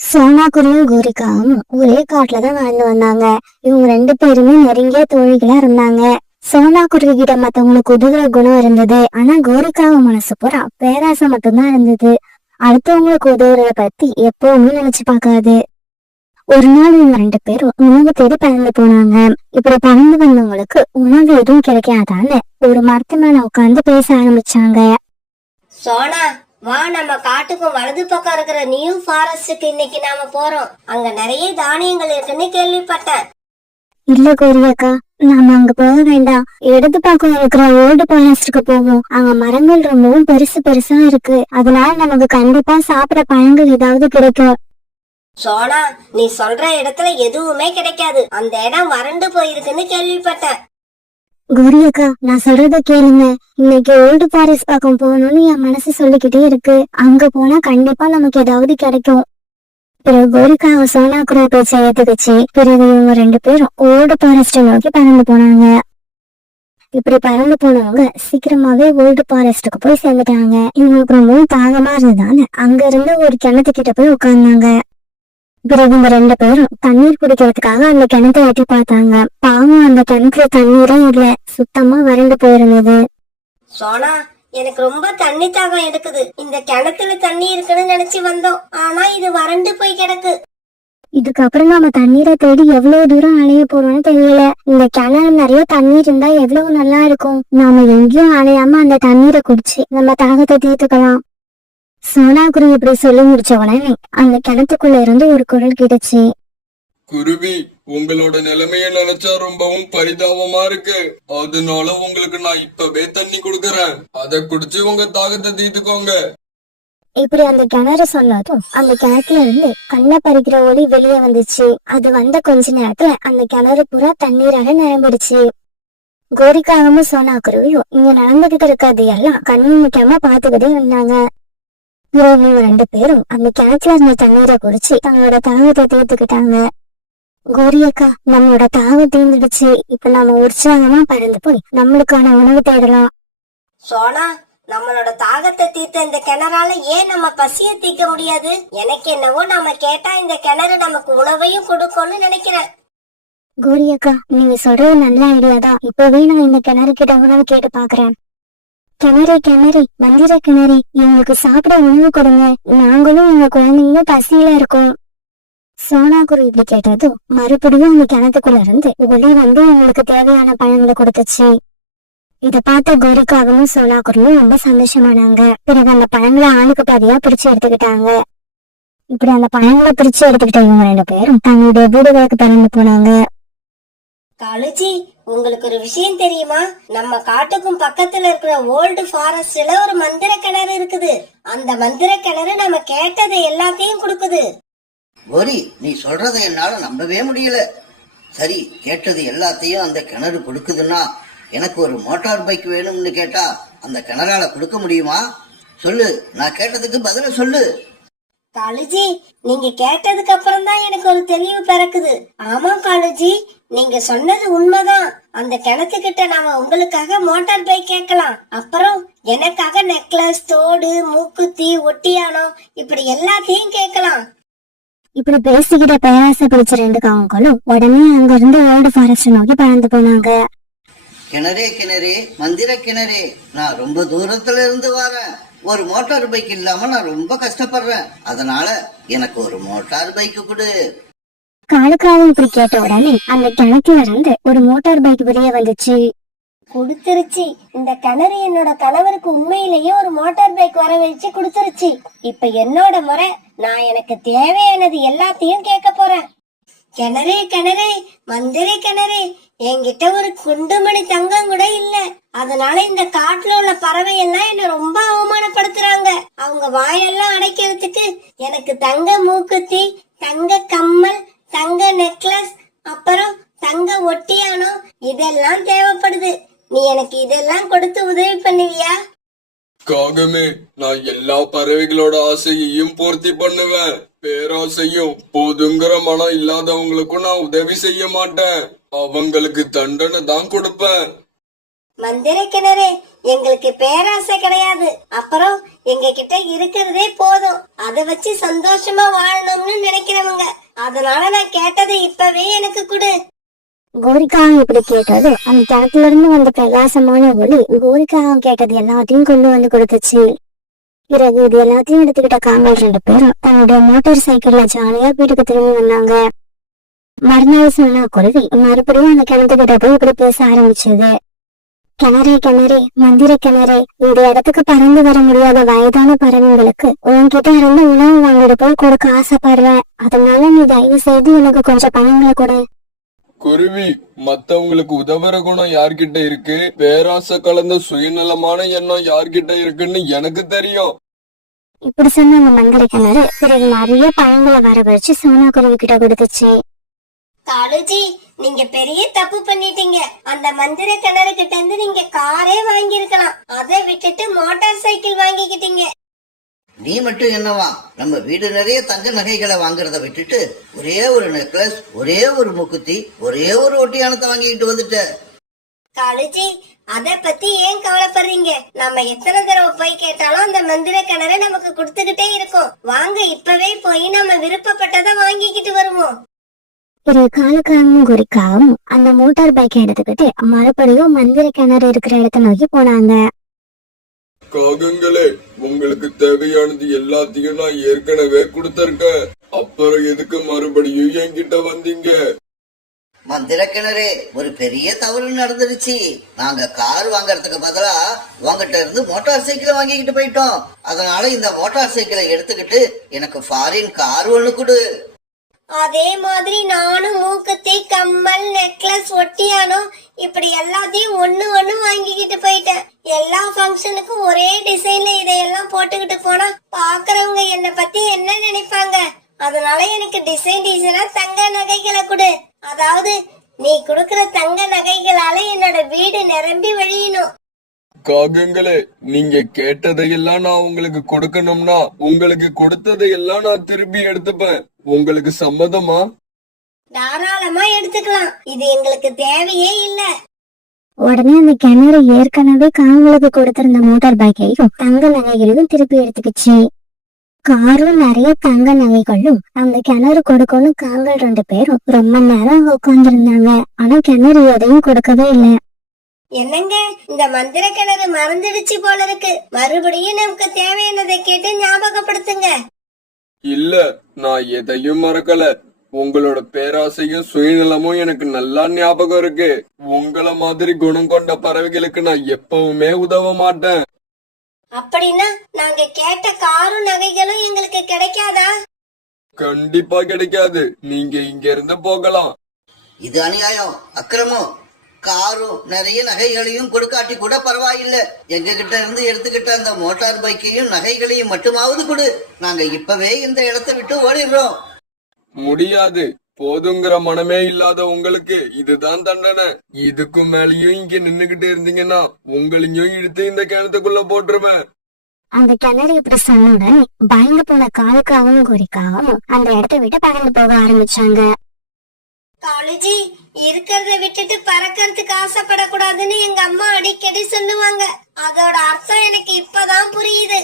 சோனாக்குரியும் கோரிக்காவும் ஒரே காட்டுலதான் வாழ்ந்து வந்தாங்க. இவங்க ரெண்டு பேருமே நெருங்கிய தோழிகளா இருந்தாங்க. சோனாக்குருவி கிட்ட மத்தவங்களுக்கு உதவுற குணம் இருந்தது. ஆனா கோரிக்காவ மனசு பூரா பேராசை மட்டும்தான் இருந்தது. அடுத்தவங்களுக்கு உதவுறத பத்தி எப்பவுமே நினைச்சு பார்க்காது. ஒரு நாள் இவங்க ரெண்டு பேரும் உணவு தேடி பறந்து போனாங்க. இப்படி பறந்து வந்தவங்களுக்கு உணவு எதுவும் கிடைக்காதான்னு ஒரு மரத்து மேல உட்காந்து பேச ஆரம்பிச்சாங்க. சோனா, வா, நம்ம காட்டுக்கும் வலது பக்கம் இருக்கிற நியூ ஃபாரஸ்டுக்கு இன்னைக்கு நாம போறோம். அங்க நிறைய தானியங்கள் இருக்குன்னு கேள்விப்பட்டேன். இல்ல கோரியக்கா, நாம அங்க போக வேண்டாம். இடது பக்கம் இருக்கிற ஓல்டு ஃபாரஸ்டுக்கு போவோம். அங்க மரங்கள் ரொம்பவும் பெருசு பெருசா இருக்கு. அதனால நமக்கு கண்டிப்பா சாப்பிட பழங்கள் ஏதாவது கிடைக்கும். சோனா, நீ சொல்ற இடத்துல எதுவுமே கிடைக்காது. அந்த இடம் வறண்டு போயிருக்குன்னு கேள்விப்பட்டேன். கோரியக்கா, நான் சொல்றத கேளுங்க. இன்னைக்கு ஓல்டு ஃபாரஸ்ட் பக்கம் போகணும்னு என் மனசு சொல்லிக்கிட்டே இருக்கு. அங்க போனா கண்டிப்பா நமக்கு ஏதாவது கிடைக்கும். பிறகு கோரிக்கா சோனாக்குரிய பேச்ச ஏத்துக்குச்சு. பிறகு இவங்க ரெண்டு பேரும் ஓல்டு ஃபாரஸ்ட நோக்கி பறந்து போனாங்க. இப்படி பறந்து போனவங்க சீக்கிரமாவே ஓல்டு ஃபாரஸ்டுக்கு போய் சேர்ந்துட்டாங்க. இவங்களுக்கு ரொம்பவும் தாகமா இருந்ததால அங்க இருந்து ஒரு கிணத்துக்கிட்ட போய் உட்கார்ந்தாங்க. பிறகு இந்த ரெண்டு பேரும் தண்ணீர் குடிக்கிறதுக்காக அந்த கிணத்தை எட்டி பார்த்தாங்க. பாவம், அந்த கிணத்துல தண்ணீரே இல்ல, சுத்தமா வறண்டு போயிருந்தது. சோனா, எனக்கு ரொம்ப தண்ணி தாகம் எடுக்குது. இந்த கிணத்துல தண்ணி இருக்குன்னு நினைச்சு வந்தோம். ஆனா இது வறண்டு போய் கிடக்கு. இதுக்கப்புறம் நாம தண்ணீரை தேடி எவ்வளவு தூரம் அலைய போறோம்னு தெரியல. இந்த கிணறு நிறைய தண்ணீர் இருந்தா எவ்வளவு நல்லா இருக்கும். நாம எங்கேயும் அலையாம அந்த தண்ணீரை குடிச்சு நம்ம தாகத்தை தீர்த்துக்கலாம். சோனாக்குருவி இப்படி சொல்லி முடிச்ச உடனே அந்த கிணத்துக்குள்ள இருந்து ஒரு குரல் கிடைச்சு. குருவி, உங்களோட நிலைமைய நினைச்சா ரொம்பவும் பரிதாபமா இருக்கு. அதனால உங்களுக்கு நான் இப்பவே தண்ணி கொடுக்கறேன். அதை குடிச்சு உங்க தாகத்தை தீர்த்துக்கோங்க. இப்படி அந்த கிணறு சொன்னதும் அந்த கிணத்துல இருந்து கண்ணை பறிக்கிற ஒளி வெளியே வந்துச்சு. அது வந்த கொஞ்ச நேரத்துல அந்த கிணறு பூரா தண்ணீரால நிரம்பிடுச்சு. கோரிக்காவும் சோனாக்குருவியும் இங்க நடந்துகிட்டு இருக்கிறது எல்லாம் கண்ணு முக்கியமா பாத்துக்கிட்டே இருந்தாங்க. இவங்க ரெண்டு பேரும் அந்த கிணத்துல இருந்த தண்ணீரை குடிச்சு தங்களோட தாகத்தை தீர்த்துக்கிட்டாங்க. கோரியக்கா, நம்மளோட தாகம் தீர்ந்துடுச்சு. இப்ப நாம உற்சாகமா பறந்து போய் நம்மளுக்கான உணவு தேடலாம். சோனா, நம்மளோட தாகத்தை தீர்த்த இந்த கிணறால ஏன் நம்ம பசிய தீர்க்க முடியாது? எனக்கு என்னவோ நாம கேட்டா இந்த கிணறு நமக்கு உணவையும் கொடுக்கும்னு நினைக்கிறேன். கோரியக்கா, நீங்க சொல்றது நல்ல ஐடியா தான். இப்பவே நான் இந்த கிணறு கிட்ட உணவு கேட்டு பாக்குறேன். கிணறு கிணறு, மந்திர கிணறு, எங்களுக்கு சாப்பிட உணவு கொடுங்க. நாங்களும் எங்க குழந்தைங்களும் பசியில இருக்கோம். சோனாக்குருவி இப்படி கேட்டதும் மறுபடியும் அந்த கிணத்துக்குள்ள இருந்து ஒளி வந்து உங்களுக்கு தேவையான பழங்களை கொடுத்துச்சு. இத பார்த்த கோரிக்காகவும் சோனாக்குருவியும் ரொம்ப சந்தோஷமானாங்க. பிறகு அந்த பழங்களை ஆளுக்கு பாதியா பிரிச்சு எடுத்துக்கிட்டாங்க. இப்படி அந்த பழங்களை பிரிச்சு எடுத்துக்கிட்ட இவங்க ரெண்டு பேரும் தங்களுடைய வீடுகளுக்கு பறந்து போனாங்க. காலுஜி, உங்களுக்கு ஒரு விஷயம் தெரியுமா? நம்ம காட்டுக்கும் பக்கத்துல இருக்கிற ஓல்டு ஃபாரஸ்ட்ல ஒரு மந்திர கிணறு இருக்குது. அந்த மந்திர கிணறு நம்ம கேட்டதை எல்லாத்தையும் கொடுக்குது. கோரி, நீ சொல்றதை என்னால நம்பவே முடியல. சரி, கேட்டது எல்லாத்தையும் அந்த கிணறு கொடுக்குதுன்னா எனக்கு ஒரு மோட்டார் பைக் வேணும்னு கேட்டா அந்த கிணறால கொடுக்க முடியுமா? சொல்லு, நான் கேட்டதுக்கு பதில சொல்லு. காலுஜி, நீங்க கேட்டதுக்கு அப்புறம் தான் எனக்கு ஒரு தெளிவு பிறக்குது. ஆமா காலுஜி, நீங்க சொன்னது உண்மைதான். அந்த கிணத்துக்கிட்ட நாம உங்களுக்காக மோட்டார் பைக் கேட்கலாம். அப்புறம் எனக்காக நெக்லஸ், தோடு, மூக்குத்தி, ஒட்டியானம், இப்படி எல்லாத்தையும் கேட்கலாம். இப்படி பேசிக்கிட்ட பேராசை பிடிச்ச ரெண்டு காவங்களும் உடனே அங்க இருந்து ஓல்டு ஃபாரஸ்ட் நோக்கி பறந்து போனாங்க. கிணறே கிணறே, மந்திர கிணறே, நான் ரொம்ப தூரத்துல இருந்து வரேன். ஒரு மோட்டார் பைக் இல்லாம நான் ரொம்ப கஷ்டப்படுறேன். அதனால எனக்கு ஒரு மோட்டார் பைக் கொடு. காலுக்காவும் இப்படி கேட்ட உடனே அந்த கிணத்துல இருந்து ஒரு மோட்டார் பைக் வெளியே வந்துச்சு. கொடுத்துருச்சு. இந்த கிணறு என்னோட கணவருக்கு உண்மையிலேயே ஒரு மோட்டார் பைக் வர வச்சு கொடுத்துருச்சு. இப்ப என்னோட முறை. நான் எனக்கு தேவையானது எல்லாத்தையும் கேட்க போறேன். கிணறே கிணறே, மந்திர கிணறே, என்கிட்ட ஒரு குண்டுமணி தங்கம் கூட இல்ல. அதனால இந்த காட்டுல உள்ள பறவை எல்லாம் என்ன ரொம்ப அவமானப்படுத்துறாங்க. அவங்க வாயெல்லாம் அடைக்கிறதுக்கு எனக்கு தங்க மூக்குத்தி, தங்க கம்மல், தங்க நெக்லஸ், அப்புறம் தங்க ஒட்டியானம் இதெல்லாம் தேவைப்படுது. நீ எனக்கு இதெல்லாம் கொடுத்து உதவி பண்ணுவியா? காகமே, நான் எல்லா பறவைகளோட ஆசையையும் பூர்த்தி பண்ணுவேன். பேராசையும் போதுங்கிற மனம் இல்லாதவங்களுக்கும் நான் உதவி செய்ய மாட்டேன். அவங்களுக்கு தண்டனை தான் கொடுப்பேன். மந்திர கிணறு, எங்களுக்கு பேராசை கிடையாது. அப்புறம் எங்க கிட்ட இருக்கிறதே போதும், அதை வச்சு சந்தோஷமா வாழணும்னு நினைக்கிறவங்க. அதனால நான் கேட்டதை இப்பவே எனக்கு கொடு. கோரிக்கா இப்படி கேட்டது அந்த கிணத்துல இருந்து வந்த பிரகாசமான ஒளி கோரிக்கா கேட்டது எல்லாத்தையும் கொண்டு வந்து கொடுத்துச்சு. பிறகு இது எல்லாத்தையும் எடுத்துக்கிட்ட காவல் 2 பேரும் தன்னுடைய மோட்டார் சைக்கிள்ல ஜாலியா வீட்டுக்கு திரும்பி வந்தாங்க. மறுநாள் சொன்ன குருவி மறுபடியும் அந்த கிணத்துக்கிட்ட போய் இப்படி பேச ஆரம்பிச்சது. கிணறே கிணறே, மந்திர கிணறே, இந்த இடத்துக்கு பறந்து வர முடியாத வயதான பறவைங்களுக்கு உன்கிட்ட இருந்து உணவு வாங்கிட்டு போய் கொடுக்க ஆசைப்படுறேன். அதனால நீ தயவு செய்து எனக்கு கொஞ்சம் பணங்களை கொடு. குருவி, மத்தவங்களுக்கு உதவுற குணம் யார்கிட்ட இருக்கு, பேராசை கலந்த சுயநலமான எண்ணம் யார்கிட்ட இருக்குன்னு எனக்கு தெரியும். இப்படி சொன்ன அந்த மந்திர கிணறு பிறகு நிறைய பழங்களை வர வச்சு சோனா குருவி கிட்ட கொடுத்துச்சு. காலுஜி, நீங்க பெரிய தப்பு பண்ணிட்டீங்க. அந்த மந்திர கிணறு கிட்ட இருந்து நீங்க காரே வாங்கியிருக்கலாம். அதை விட்டுட்டு மோட்டார் சைக்கிள் வாங்கிக்கிட்டீங்க. நீ மட்டும் என்னவா நம்ம வீடு நிறைய தங்க நகைகளை வாங்குறத விட்டுட்டு ஒரே ஒரு நெக்லஸ், ஒரே ஒரு மூக்குத்தி, ஒரே ஒரு ஒட்டியானத்தை வாங்கிக்கிட்டு வந்துட்ட. காலுஜி, அத பத்தி ஏன் கவலைப்படுறீங்க? நம்ம எத்தனை தடவை போய் கேட்டாலும் அந்த மந்திர கிணறு நமக்கு கொடுத்துக்கிட்டே இருக்கும். வாங்க இப்பவே போய் நம்ம விருப்பப்பட்டதை வாங்கிக்கிட்டு வருவோம். பிறகு காலுக்காவும் குறிக்காவும் அந்த மோட்டார் பைக்கை எடுத்துக்கிட்டு மறுபடியும் மந்திர கிணறு இருக்கிற இடத்த நோக்கி போனாங்க. காகங்களே, உங்களுக்கு தேவையானது எல்லாத்தையும் நான் ஏற்கனவே கொடுத்திருக்கேன். அப்புறம் எதுக்கு மறுபடியும் என்கிட்ட வந்தீங்க? மந்திர கிணறு, ஒரு பெரிய தவறு நடந்துருச்சு. நாங்க கார் வாங்கறதுக்கு பதிலா உங்ககிட்ட இருந்து மோட்டார் சைக்கிளை வாங்கிக்கிட்டு போயிட்டோம். அதனால இந்த மோட்டார் சைக்கிளை எடுத்துக்கிட்டு எனக்கு ஃபாரின் கார் ஒண்ணு கொடு. அதே மாதிரி நானும் மூக்குத்தி, கம்மல், நெக்லஸ், ஒட்டியானம் இப்படி எல்லாத்தையும் ஒண்ணு வாங்கிக்கிட்டு போயிட்டேன். எல்லா ஃபங்க்ஷனுக்கும் ஒரே டிசைன்ல இதையெல்லாம் போட்டுக்கிட்டு போனா பாக்குறவங்க என்ன பத்தி என்ன நினைப்பாங்க? அதனால எனக்கு டிசைனா தங்க நகைகளை கொடு. அதாவது நீ கொடுக்கிற தங்க நகைகளால என்னோட வீடு நிரம்பி வழியணும். காகங்களே, நீங்க கேட்டதையெல்லாம் நான் உங்களுக்கு கொடுக்கணும்னா உங்களுக்கு கொடுத்ததையெல்லாம் நான் திருப்பி எடுத்துப்பேன். உங்களுக்கு சம்மதமா? தாராளமா எடுத்துக்கலாம். இது எங்களுக்கு தேவையே இல்ல. உடனே அந்த கிணறு ஏற்கனவே காவலுக்கு கொடுத்திருந்த மோட்டார் பைக்கையும் தங்க நகைகளையும் திருப்பி எடுத்துக்கிச்சு. காரும் நிறைய தங்க நகைகளும் அந்த கிணறு கொடுக்கணும். காவல் 2 பேரும் ரொம்ப நேரம் அங்க உட்கார்ந்துருந்தாங்க. ஆனா கிணறு எதையும் கொடுக்கவே இல்லை. என்னங்க, இந்த மந்திர கிணறு மறந்துடுச்சு போல இருக்கு. மறுபடியும் நமக்கு தேவையானதை கேட்டு ஞாபகப்படுத்துங்க. இல்ல, நான் எதையும் மறக்கல. உங்களோட பேராசையும் சுயநலமும் எனக்கு நல்லா ஞாபகம் இருக்கு. உங்கள மாதிரி குணம் கொண்ட பறவைகளுக்கு நான் எப்பவுமே உதவ மாட்டேன். அப்படின்னா நாங்க கேட்ட காரும் நகைகளும் எங்களுக்கு கிடைக்காதா? கண்டிப்பா கிடைக்காது. நீங்க இங்க இருந்து போகலாம். இது அநியாயம், அக்கிரமம். காரும் நிறைய நகைகளையும் கொடுக்காட்டி கூட பரவாயில்ல. எங்க கிட்ட இருந்து எடுத்துக்கிட்ட அந்த மோட்டார் பைக்கையும் நகைகளையும் மட்டுமாவது கொடு. நாங்க இப்பவே இந்த இடத்தை விட்டு ஓடிடுறோம். முடியாது. போதுங்கிற மனமே இல்லாத உங்களுக்கு இதுதான் தண்டனை. இதுக்கு மேலயும் இங்க நின்னுகிட்டு இருந்தீங்கன்னா உங்களையும் இழுத்து இந்த கிணத்துக்குள்ள போட்டுருவேன். அந்த கிணறு இப்படி சொன்னுடன் பயந்து போன காலுக்காவும் குறிக்காவும் அந்த இடத்த விட்டு பறந்து போக ஆரம்பிச்சாங்க. காலேஜி, இருக்கிறத விட்டுட்டு பறக்கிறதுக்கு ஆசைப்படக்கூடாதுன்னு எங்க அம்மா அடிக்கடி சொல்லுவாங்க. அதோட அர்த்தம் எனக்கு இப்பதான் புரியுது.